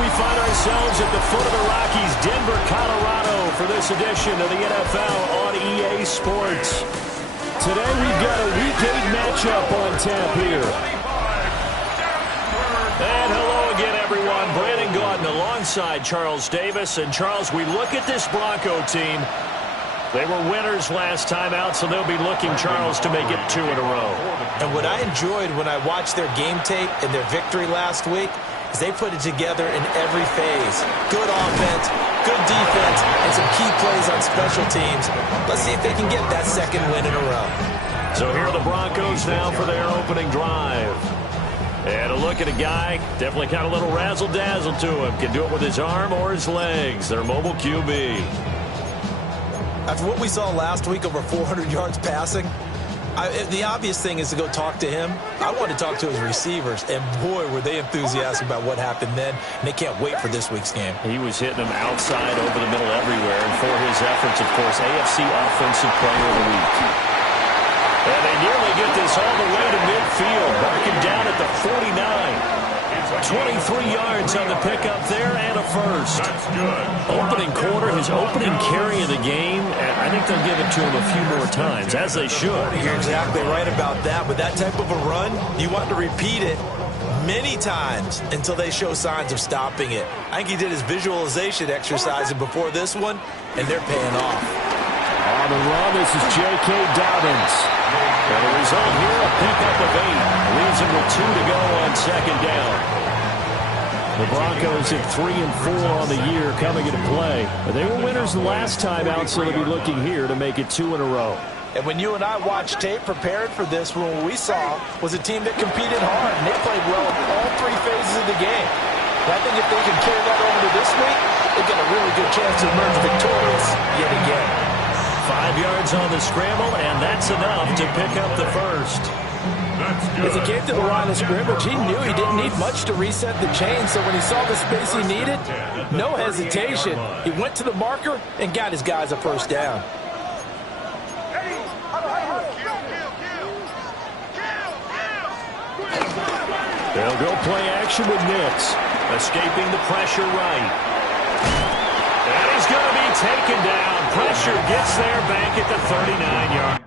we find ourselves at the foot of the Rockies, Denver, Colorado, for this edition of the NFL on EA Sports. Today we've got a Week 8 matchup on tap here. And hello again, everyone. Brandon Gaudin alongside Charles Davis. And Charles, we look at this Bronco team. They were winners last time out, so they'll be looking, Charles, to make it 2 in a row. And what I enjoyed when I watched their game tape and their victory last week is they put it together in every phase. Good offense, good defense, and some key plays on special teams. Let's see if they can get that second win in a row. So here are the Broncos now for their opening drive. And a look at a guy, definitely got a little razzle-dazzle to him. Can do it with his arm or his legs. Their mobile QB. After what we saw last week, over 400 yards passing, the obvious thing is to go talk to him. I want to talk to his receivers, and boy, were they enthusiastic about what happened then, and they can't wait for this week's game. He was hitting them outside, over the middle, everywhere, and for his efforts, of course, AFC Offensive Player of the Week. And they nearly get this all the way to midfield, marking down at the 49. 23 yards on the pickup there and a first. Opening quarter, his opening carry of the game, and I think they'll give it to him a few more times, as they should. You're exactly right about that. With that type of a run, you want to repeat it many times until they show signs of stopping it. I think he did his visualization exercise before this one, and they're paying off. On the run, this is J.K. Dobbins. And the result here, a pickup of 8. Leaves him with 2 to go on second down. The Broncos at 3 and 4 on the year coming into play. They were winners the last time out, so they'll be looking here to make it 2 in a row. And when you and I watched tape prepared for this one, what we saw was a team that competed hard, and they played well in all 3 phases of the game. And I think if they can carry that over to this week, they've got a really good chance to emerge victorious yet again. 5 yards on the scramble, and that's enough to pick up the first. As he came to the line of scrimmage, he knew he didn't need much to reset the chain, so when he saw the space he needed, no hesitation. He went to the marker and got his guys a first down. They'll go play action with Nix, escaping the pressure right. And he's going to be taken down. Pressure gets there back at the 39-yard.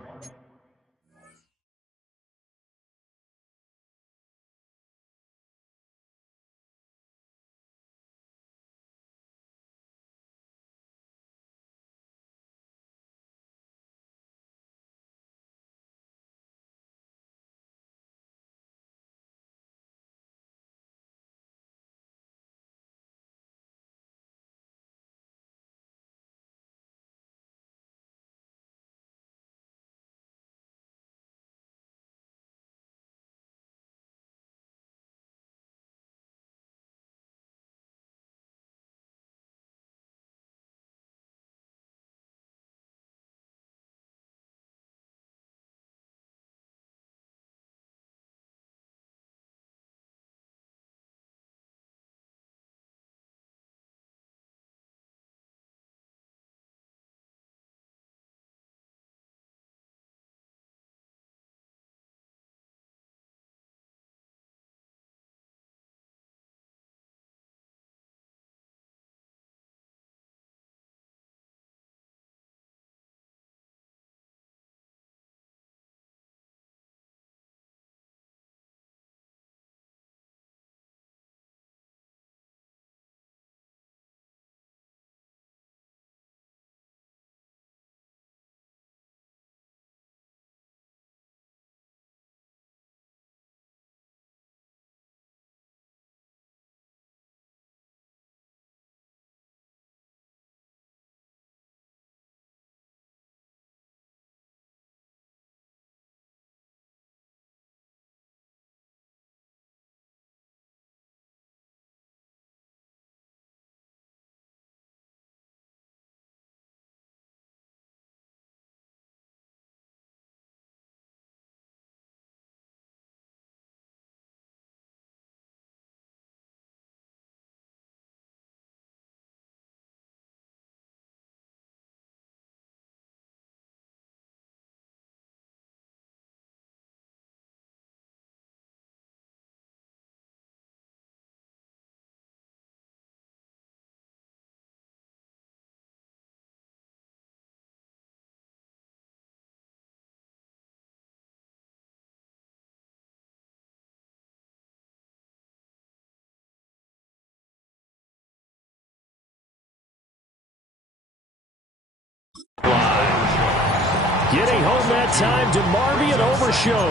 Getting home that time to Marvy and Overshow.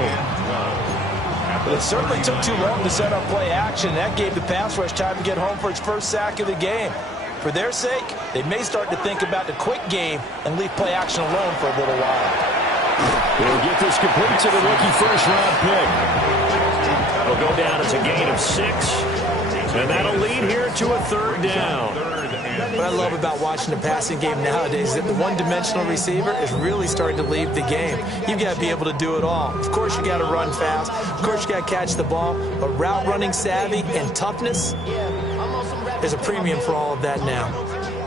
But it certainly took too long to set up play action. That gave the pass rush time to get home for its first sack of the game. For their sake, they may start to think about the quick game and leave play action alone for a little while. We'll get this complete to the rookie first-round pick. It'll go down as a gain of 6, and that'll lead here to a 3rd down. What I love about watching the passing game nowadays is that the one-dimensional receiver is really starting to leave the game. You've got to be able to do it all. Of course, you got to run fast. Of course, you got to catch the ball. But route running savvy and toughness, there's a premium for all of that now.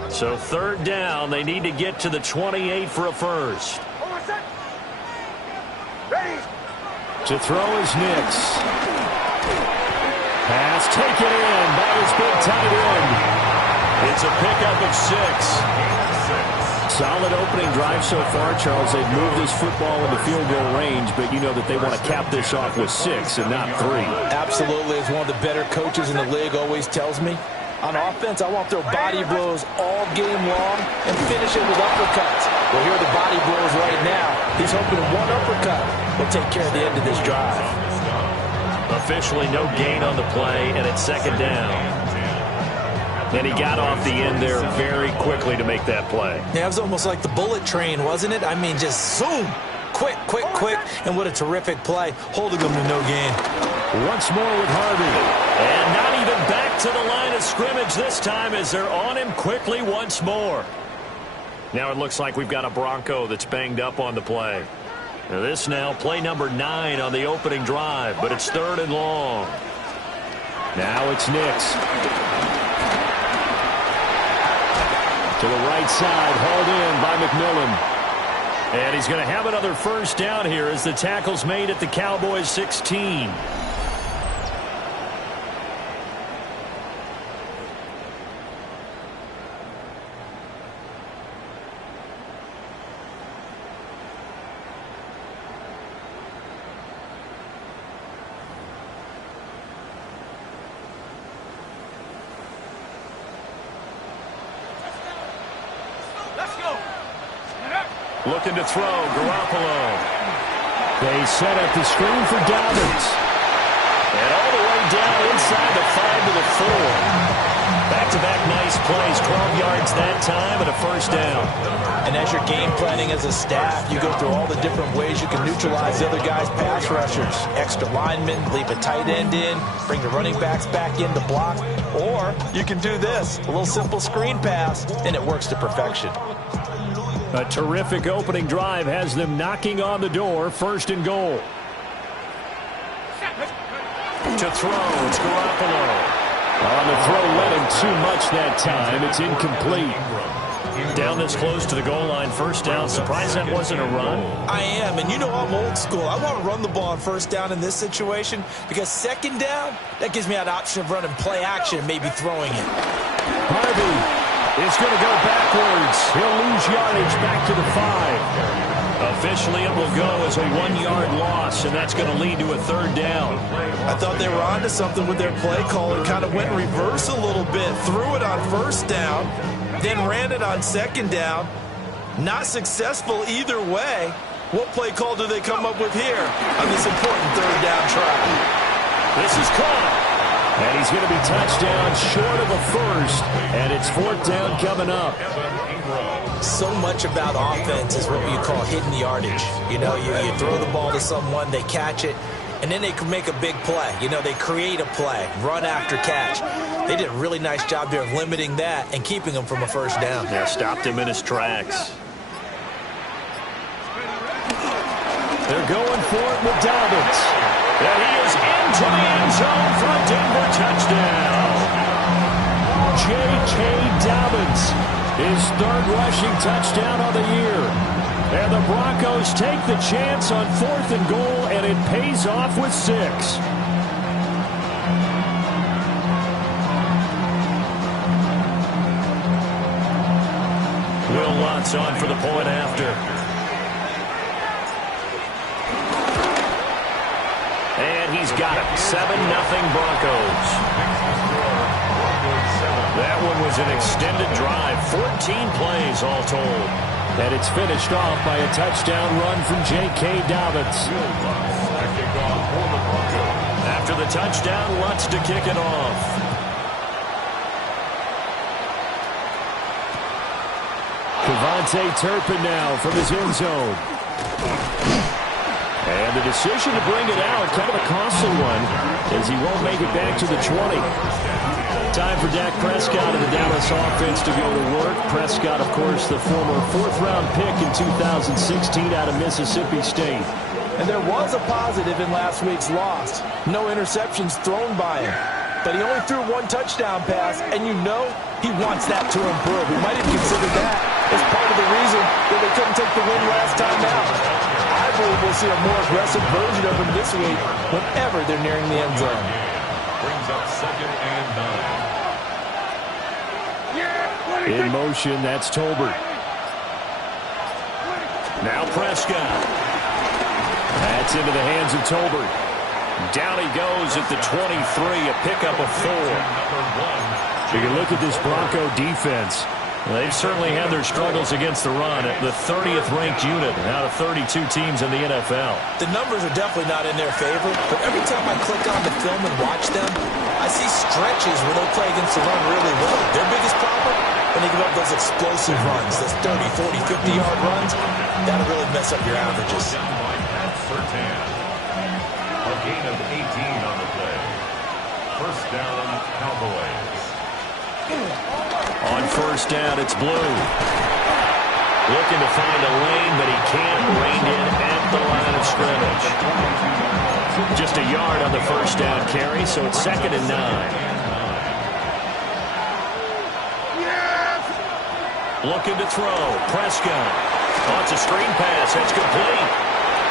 So 3rd down, they need to get to the 28 for a first. To throw is Nix. Pass taken in by his big tight end. It's a pickup of 6. Solid opening drive so far, Charles. They've moved this football into field goal range, but you know that they want to cap this off with 6 and not 3. Absolutely. As one of the better coaches in the league always tells me, on offense, I want to throw body blows all game long and finish it with uppercuts. Well, here are the body blows right now. He's hoping one uppercut will take care of the end of this drive. Officially no gain on the play, and it's 2nd down. And he got off the end there very quickly to make that play. Yeah, it was almost like the bullet train, wasn't it? I mean, just zoom. Quick, quick, quick. And what a terrific play, holding them to no gain. Once more with Harvey. And not even back to the line of scrimmage this time as they're on him quickly once more. Now it looks like we've got a Bronco that's banged up on the play. Now this now, play number 9 on the opening drive, but it's 3rd and long. Now it's Nix. To the right side, hauled in by McMillan. And he's going to have another first down here as the tackle's made at the Cowboys 16. Looking to throw, Garoppolo. They set up the screen for Dobbins. And all the way down inside the 5 to the 4. Back-to-back nice plays, 12 yards that time and a first down. And as you're game planning as a staff, you go through all the different ways you can neutralize the other guy's pass rushers. Extra linemen, leave a tight end in, bring the running backs back in to block. Or you can do this, a little simple screen pass, and it works to perfection. A terrific opening drive has them knocking on the door, 1st and goal. To throw, it's Garoppolo. On the throw, let him too much that time. It's incomplete. Down this close to the goal line, 1st down. Surprised that wasn't a run? I am, and you know I'm old school. I want to run the ball on 1st down in this situation because 2nd down, that gives me an option of running play action and maybe throwing it. Harvey is going to go backwards. He'll lose yardage back to the 5. Officially, it will go as a 1-yard loss, and that's going to lead to a 3rd down. I thought they were onto something with their play call and kind of went in reverse a little bit. Threw it on 1st down, then ran it on 2nd down. Not successful either way. What play call do they come up with here on this important 3rd down try? This is caught. And he's going to be touchdown short of a first, and it's 4th down coming up. So much about offense is what you call hidden yardage. You know, you throw the ball to someone, they catch it, and then they can make a big play. You know, they create a play, run after catch. They did a really nice job there of limiting that and keeping him from a 1st down. Yeah, stopped him in his tracks. They're going for it with Dobbins. And he is into the end zone for a Denver touchdown. J.K. Dobbins, his 3rd rushing touchdown of the year. And the Broncos take the chance on 4th and goal, and it pays off with 6. Will Lutz on for the point after. And he's got it. 7-0 Broncos. That one was an extended drive. 14 plays all told. And it's finished off by a touchdown run from J.K. Dobbins. After the touchdown, Lutz to kick it off. Devontae Turpin now from his end zone. And the decision to bring it out, kind of a costly one, as he won't make it back to the 20. Time for Dak Prescott and the Dallas offense to go to work. Prescott, of course, the former fourth-round pick in 2016 out of Mississippi State. And there was a positive in last week's loss. No interceptions thrown by him. But he only threw one touchdown pass, and you know he wants that to improve. We might even consider that as part of the reason that they couldn't take the win last time out. I believe we'll see a more aggressive version of him this week whenever they're nearing the end zone. Brings up 2nd and 9. In motion, that's Tolbert. Now Prescott. That's into the hands of Tolbert. Down he goes at the 23, a pickup of 4. You can look at this Bronco defense. They've certainly had their struggles against the run at the 30th ranked unit out of 32 teams in the NFL. The numbers are definitely not in their favor, but every time I click on the film and watch them, I see stretches where they play against the run really well. Their biggest problem, when they give up those explosive runs, those 30, 40, 50-yard runs, that'll really mess up your averages. A gain of 18 on the play. First down, Cowboys. On first down, it's Blue. Looking to find a lane, but he can't. Reined in at the line of scrimmage. Just a yard on the first down carry, so it's 2nd and 9. Looking to throw. Prescott. Oh, it's a screen pass. That's complete.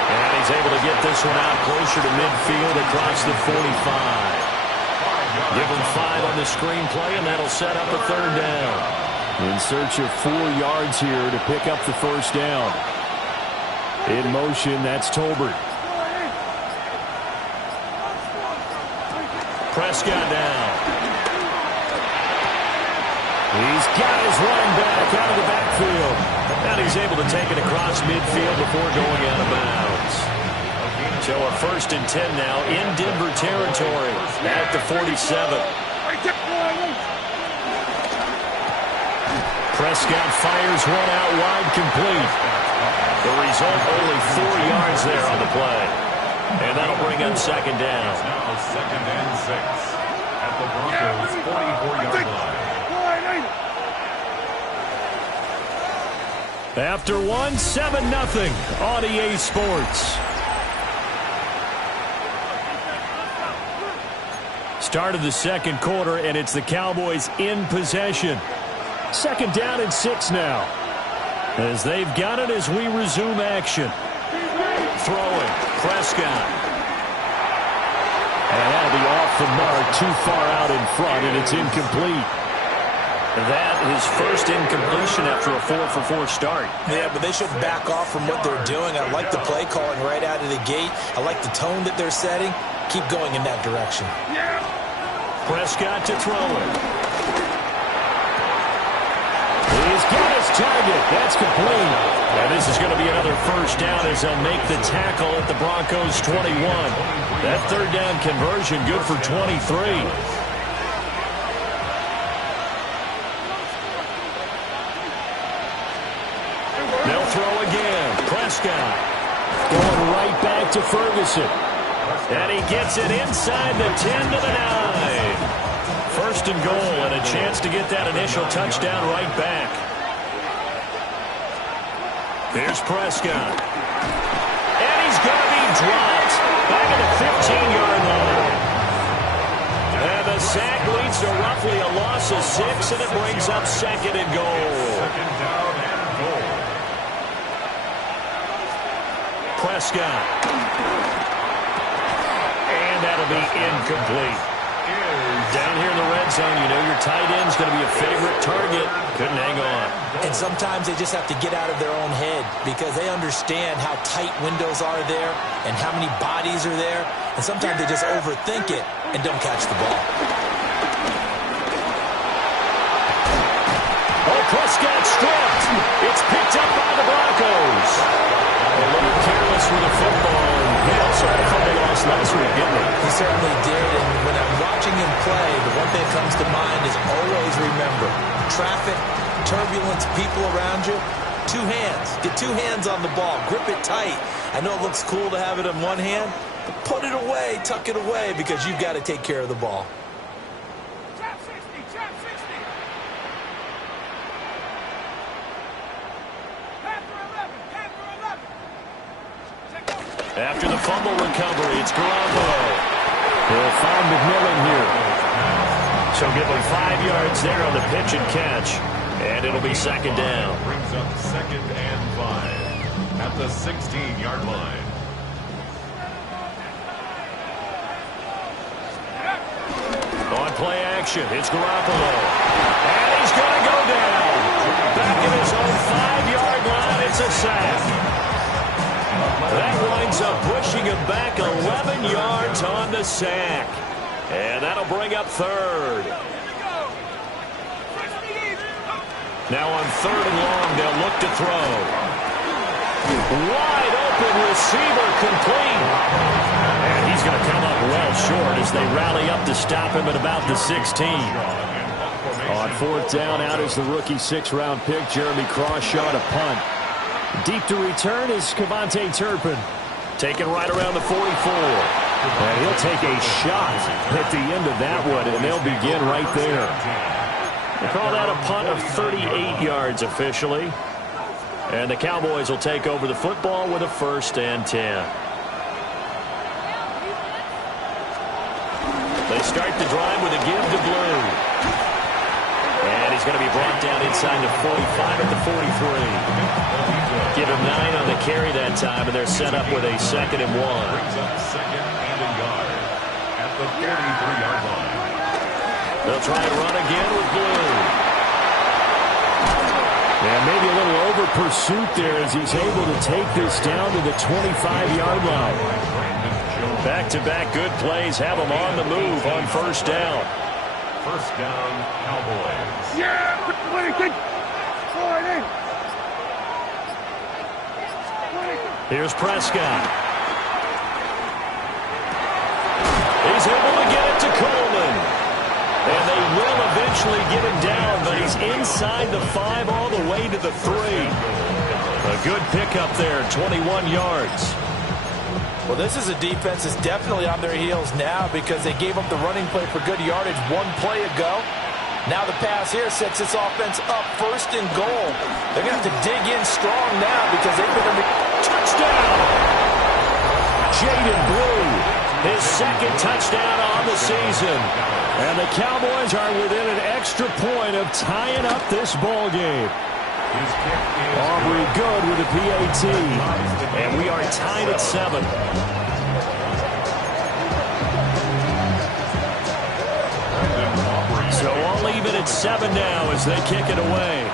And he's able to get this one out closer to midfield across the 45. Give him 5 on the screen play, and that'll set up a 3rd down. In search of 4 yards here to pick up the first down. In motion, that's Tolbert. Prescott now. He's got his running back out of the backfield. And he's able to take it across midfield before going out of bounds. So a 1st and 10 now in Denver territory at the 47. Prescott fires one out wide, complete. The result, only 4 yards there on the play. And that'll bring up 2nd down. Now 2nd and 6 at the Broncos' 44-yard line. After 7-0 on EA Sports. Start of the second quarter, and it's the Cowboys in possession. 2nd down and 6 now. As they've got it as we resume action. Throwing. Prescott. And that'll be off the mark, too far out in front, and it's incomplete. That is first incompletion after a 4-for-4 start. Yeah, but they should back off from what they're doing. I like the play calling right out of the gate. I like the tone that they're setting. Keep going in that direction. Prescott to throw it. He's got his target. That's complete. And this is going to be another first down as they'll make the tackle at the Broncos' 21. That 3rd down conversion good for 23. They'll throw again. Prescott going right back to Ferguson. And he gets it inside the 10 to the 9. 1st and goal, and a chance to get that initial touchdown right back. Here's Prescott. And he's going to be dropped back at the 15-yard line. And the sack leads to roughly a loss of 6, and it brings up 2nd and goal. 2nd down and goal. Prescott. And that'll be incomplete. Down here in the red zone, you know your tight end's going to be a favorite target. Couldn't hang on. And sometimes they just have to get out of their own head because they understand how tight windows are there and how many bodies are there. And sometimes they just overthink it and don't catch the ball. Oh, just got stripped. It's picked up by the Broncos. A little careless with the football. He also had a fumble loss last week, didn't he? He certainly did, and when I'm watching him play, the one thing that comes to mind is always remember, traffic, turbulence, people around you, two hands. Get two hands on the ball. Grip it tight. I know it looks cool to have it in one hand, but put it away, tuck it away, because you've got to take care of the ball. After the fumble recovery, it's Garoppolo. He'll find McMillan here. So give him 5 yards there on the pitch and catch. And it'll be second down. Brings up 2nd and 5 at the 16-yard line. On play action, it's Garoppolo. And he's going to go down. Back in his own 5-yard line, it's a sack. That winds up pushing him back 11 yards on the sack. And that'll bring up third. Now on 3rd and long, they'll look to throw. Wide open receiver complete. And he's going to come up well short as they rally up to stop him at about the 16. On 4th down, out is the rookie 6th-round pick, Jeremy Crawshaw, to punt. Deep to return is Kevontae Turpin. Taken right around the 44. And he'll take a shot at the end of that one, and they'll begin right there. They call that a punt of 38 yards officially. And the Cowboys will take over the football with a 1st and 10. They start the drive with a give to Blue. And he's going to be brought down inside the 45 at the 43. Give him 9 on the carry that time, and they're set up with a 2nd and 1. Brings up 2nd and a yard at the 43-yard line. They'll try and run again with Blue. And maybe a little over pursuit there as he's able to take this down to the 25-yard line. Back-to-back good plays have him on the move on 1st down. 1st down, Cowboys. Yeah! Here's Prescott. He's able to get it to Coleman. And they will eventually get him down, but he's inside the 5 all the way to the 3. A good pickup there, 21 yards. Well, this is a defense that's definitely on their heels now because they gave up the running play for good yardage 1 play ago. Now the pass here sets this offense up 1st and goal. They're going to have to dig in strong now because they've been touchdown! Jaden Blue, his 2nd touchdown on the season. And the Cowboys are within an extra point of tying up this ball game. Aubrey good with a PAT. And we are tied at 7. So all even at 7 now as they kick it away.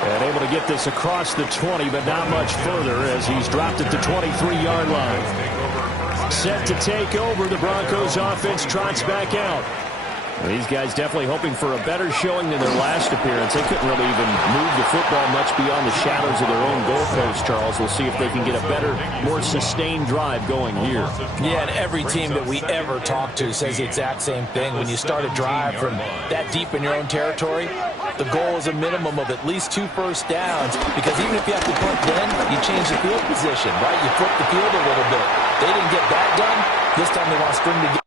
And able to get this across the 20, but not much further as he's dropped at the 23-yard line. Set to take over, the Broncos offense trots back out. Well, these guys definitely hoping for a better showing than their last appearance. They couldn't really even move the football much beyond the shadows of their own goalpost, Charles. We'll see if they can get a better, more sustained drive going here. Yeah, and every team that we ever talk to says the exact same thing. When you start a drive from that deep in your own territory, the goal is a minimum of at least 2 first downs, because even if you have to punt then, you change the field position, right? You flip the field a little bit. They didn't get that done. This time they want to string together.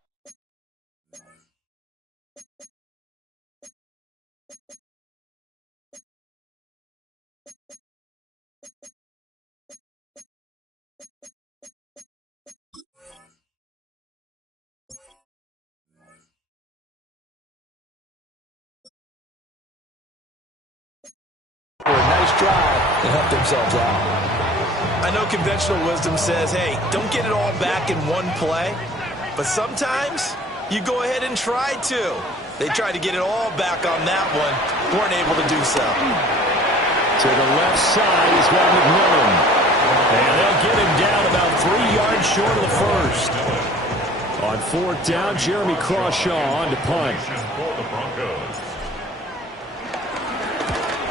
For a nice drive and help themselves out. I know conventional wisdom says, hey, don't get it all back in one play. But sometimes you go ahead and try to. They tried to get it all back on that one. Weren't able to do so. To the left side, he's got McMillan. And they'll get him down about 3 yards short of the first. On 4th down, Jeremy Crawshaw on to punt. For the Broncos.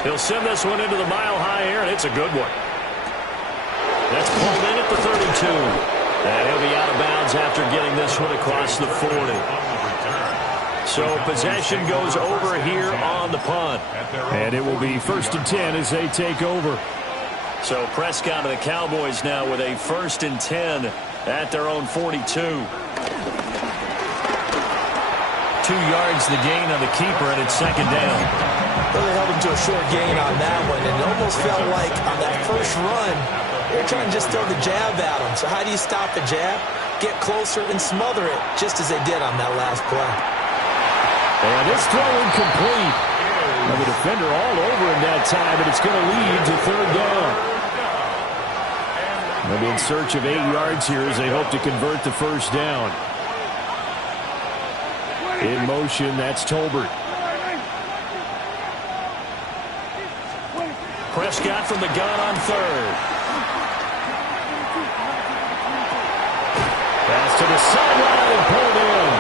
He'll send this one into the mile-high air, and it's a good one. That's pulled in at the 32. And he'll be out of bounds after getting this one across the 40. So possession goes over here on the punt. And it will be 1st and 10 as they take over. So Prescott of the Cowboys now with a 1st and 10 at their own 42. 2 yards the gain on the keeper, and it's 2nd down. Really held him to a short gain on that one, and it almost felt like on that first run, they're trying to just throw the jab at him. So how do you stop a jab? Get closer and smother it, just as they did on that last play. And this throw incomplete. Well, the defender all over in that time, and it's going to lead to 3rd down. They'll be in search of 8 yards here as they hope to convert the 1st down. In motion, that's Tolbert. Prescott from the gun on 3rd. Pass to the sideline and pulled in.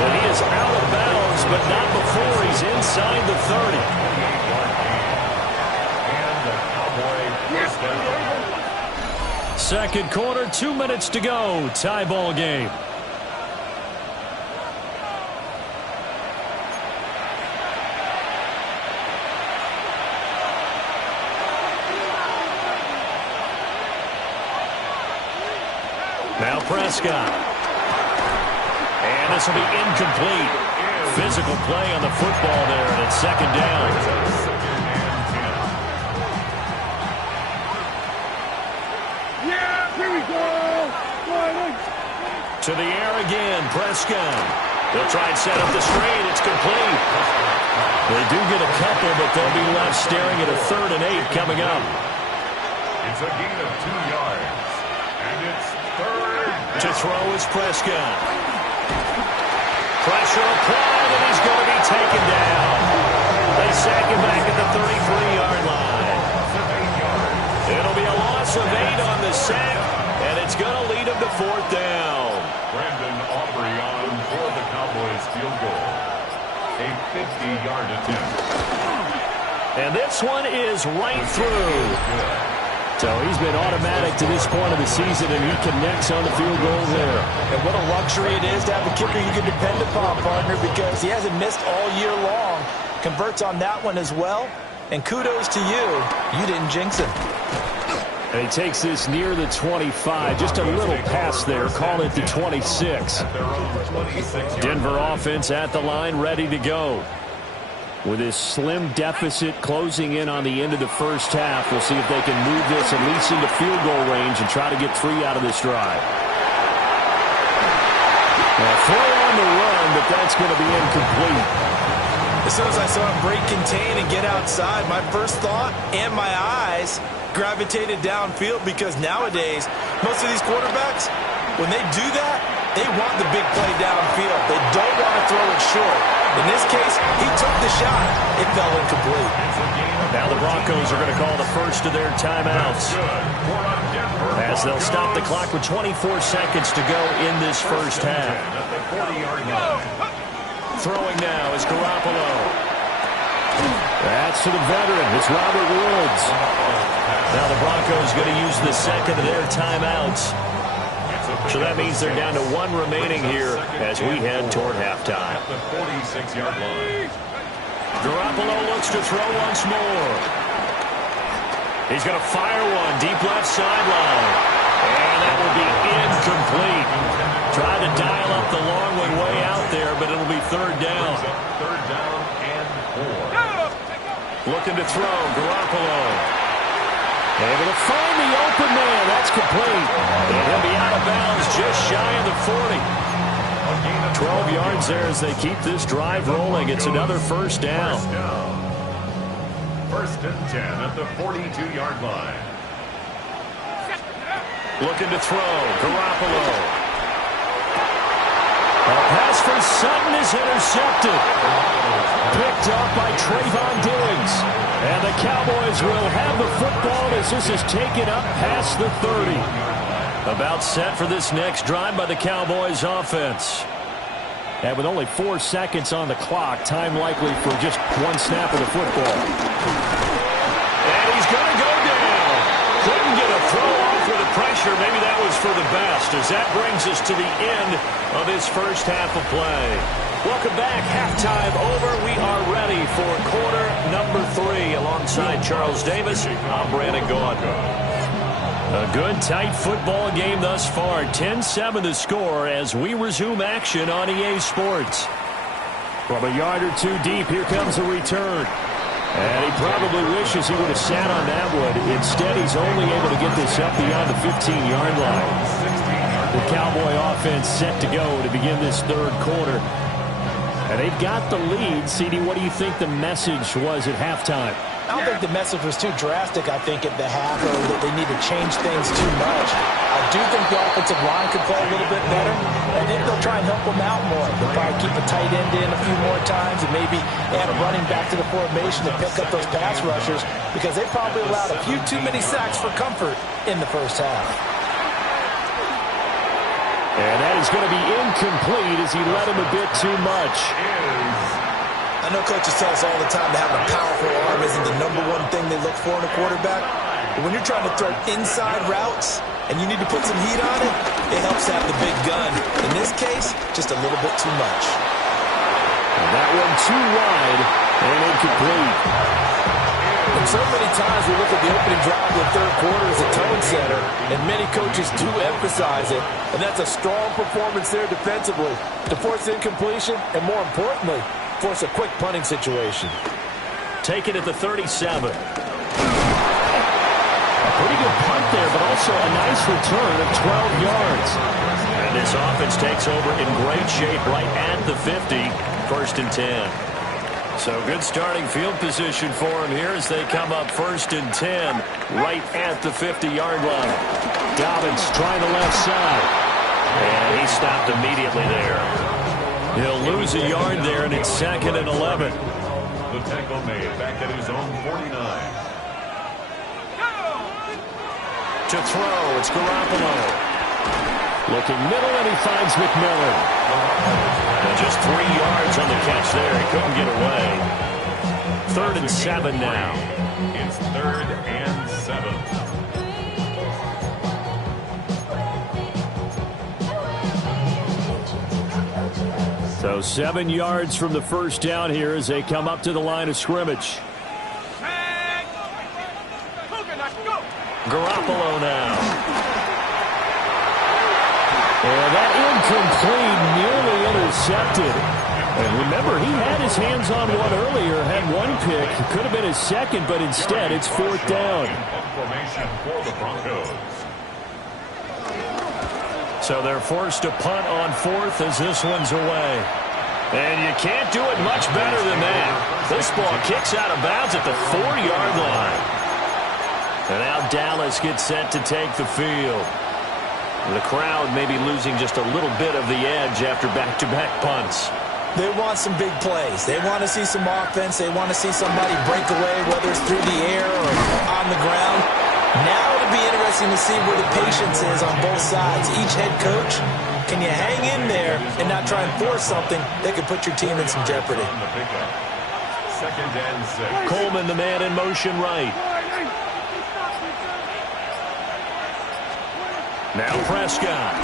And he is out of bounds, but not before he's inside the 30. And the Cowboy first down. 2nd quarter, 2 minutes to go. Tie ball game. Now Prescott. And this will be incomplete. Physical play on the football there, and it's 2nd down. Yeah, here we go. To the air again, Prescott. They'll try and set up the screen. It's complete. They do get a couple, but they'll be left staring at a 3rd and 8 coming up. It's a gain of 2 yards. And it's 3rd. To throw is Prescott. Pressure applied, and he's going to be taken down. They sack him back at the 33-yard line. It'll be a loss of 8 on the sack, and it's going to lead him to 4th down. Brandon Aubrey on for the Cowboys field goal. A 50-yard attempt. And this one is right through. So he's been automatic to this point of the season, and he connects on the field goal there. And what a luxury it is to have a kicker you can depend upon, partner, because he hasn't missed all year long. Converts on that one as well. And kudos to you. You didn't jinx him. And he takes this near the 25. Just a little pass there. Call it the 26. Denver offense at the line, ready to go. With this slim deficit closing in on the end of the 1st half, we'll see if they can move this at least into field goal range and try to get 3 out of this drive. Now, throw on the run, but that's going to be incomplete. As soon as I saw him break contain and get outside, my first thought and my eyes gravitated downfield, because nowadays, most of these quarterbacks, when they do that, they want the big play downfield. They don't want to throw it short. In this case, he took the shot. It fell incomplete. Now the Broncos are going to call the first of their timeouts, as they'll stop the clock with 24 seconds to go in this 1st half. Throwing now is Garoppolo. That's to the veteran. It's Robert Woods. Now the Broncos going to use the 2nd of their timeouts. So that means they're down to 1 remaining here as we head toward halftime. At the 46-yard line. Garoppolo looks to throw once more. He's going to fire one deep left sideline. And that will be incomplete. Try to dial up the long one way out there, but it'll be 3rd down. 3rd down and 4. Looking to throw, Garoppolo. Able to find the open man. That's complete. And he'll be out of bounds just shy of the 40. 12 yards there as they keep this drive rolling. It's another 1st down. 1st and 10 at the 42-yard line. Looking to throw, Garoppolo. A pass for Sutton is intercepted. Picked up by Trayvon Diggs. And the Cowboys will have the football as this is taken up past the 30. About set for this next drive by the Cowboys offense. And with only 4 seconds on the clock, time likely for just one snap of the football. And he's going to go down. Couldn't get a throw off with the pressure. Maybe that was for the best, as that brings us to the end of this first half of play. Welcome back. Halftime over. We are ready for quarter number 3. Alongside Charles Davis, I'm Brandon Gaudin. A good, tight football game thus far. 10-7 the score as we resume action on EA Sports. From a yard or two deep, here comes a return. And he probably wishes he would have sat on that one. Instead, he's only able to get this up beyond the 15-yard line. The Cowboy offense set to go to begin this third quarter. And they've got the lead. CD, what do you think the message was at halftime? I don't think the message was too drastic, I think, at the half, or that they need to change things too much. I do think the offensive line could play a little bit better. I think they'll try and help them out more. They'll probably keep a tight end in a few more times and maybe add a running back to the formation to pick up those pass rushers, because they probably allowed a few too many sacks for comfort in the first half. And that is going to be incomplete as he led him a bit too much. I know coaches tell us all the time that having a powerful arm isn't the #1 thing they look for in a quarterback. But when you're trying to throw inside routes and you need to put some heat on it, it helps to have the big gun. In this case, just a little bit too much. And that one too wide and incomplete. And so many times we look at the opening drive of the third quarter as a tone setter, and many coaches do emphasize it. And that's a strong performance there defensively to force incompletion and, more importantly, force a quick punting situation. Take it at the 37. A pretty good punt there, but also a nice return of 12 yards. And this offense takes over in great shape right at the 50. 1st and 10. So good starting field position for him here as they come up 1st and 10 right at the 50-yard line. Dobbins trying the left side. And he stopped immediately there. He'll lose a yard there, and it's 2nd and 11. The tackle made back at his own 49. To throw, it's Garoppolo. Looking middle, and he finds McMillan. And just 3 yards on the catch there. He couldn't get away. 3rd and 7 now. It's 3rd and 7. So 7 yards from the first down here as they come up to the line of scrimmage. Garoppolo now. And that incomplete, nearly intercepted. And remember, he had his hands on one earlier, had one pick. It could have been his second, but instead it's 4th down. Formation for the Broncos. So they're forced to punt on 4th as this one's away. And you can't do it much better than that. This ball kicks out of bounds at the 4-yard line. And now Dallas gets set to take the field. The crowd may be losing just a little bit of the edge after back-to-back punts. They want some big plays. They want to see some offense. They want to see somebody break away, whether it's through the air or on the ground. Now it'll be interesting to see where the patience is on both sides. Each head coach, can you hang in there and not try and force something that could put your team in some jeopardy? 2nd and 6. Coleman, the man in motion right. Now Prescott.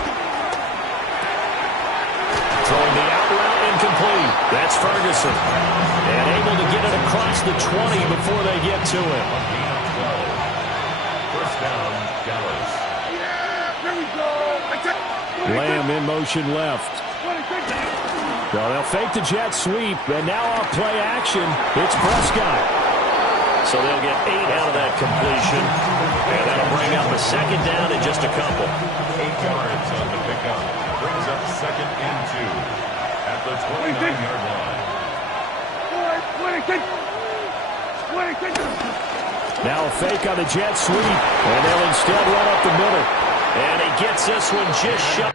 Throwing the out route incomplete. That's Ferguson. And able to get it across the 20 before they get to it. 1st down, Dallas. Lamb in motion left. So they'll fake the jet sweep, and now off play action, it's Prescott. So they'll get 8 out of that completion, and that'll bring up a 2nd down in just a couple. 8 yards on the pickup. Brings up 2nd and 2 at the 29-yard line. Now a fake on the jet sweep, and they'll instead run up the middle. And he gets this one just shut.